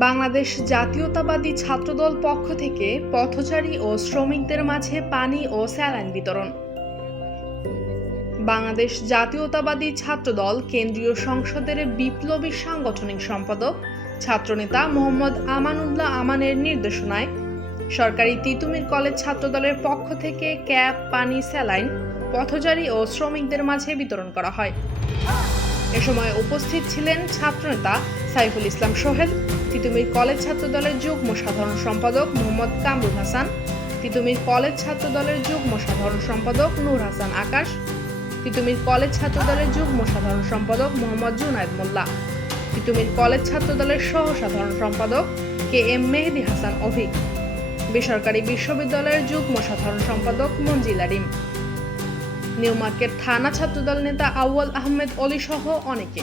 বাংলাদেশ জাতীয়তাবাদী ছাত্রদল পক্ষ থেকে পথচারী ও শ্রমিকদের মাঝে পানি ও স্যালাইন বিতরণ। বাংলাদেশ জাতীয়তাবাদী ছাত্রদল কেন্দ্রীয় সংসদের বিপ্লবী সাংগঠনিক সম্পাদক ছাত্রনেতা মোহাম্মদ আমানুল্লাহ আমানের নির্দেশনায় সরকারি তিতুমীর কলেজ ছাত্রদলের পক্ষ থেকে ক্যাপ, পানি, স্যালাইন পথচারী ও শ্রমিকদের মাঝে বিতরণ করা হয়। এ সময় উপস্থিত ছিলেন ছাত্রনেতা সাইফুল ইসলাম সোহেল, তিতুমীর কলেজ ছাত্রদলের যুগ্ম সাধারণ সম্পাদক মোহাম্মদ কামরুল হাসান, তিতুমীর কলেজ ছাত্রদলের যুগ্ম সাধারণ সম্পাদক নূর হাসান আকাশ, তিতুমীর কলেজ ছাত্রদলের যুগ্ম সাধারণ সম্পাদক মোহাম্মদ জুনায়েদ মোল্লা, তিতুমীর কলেজ ছাত্রদলের সহ সাধারণ সম্পাদক কে এম মেহেদী হাসান অভিক, বেসরকারি বিশ্ববিদ্যালয়ের যুগ্ম সাধারণ সম্পাদক মঞ্জিলা রিম, নিউ মার্কেট থানা ছাত্রদল নেতা আউয়াল আহমেদ অলি সহ অনেকে।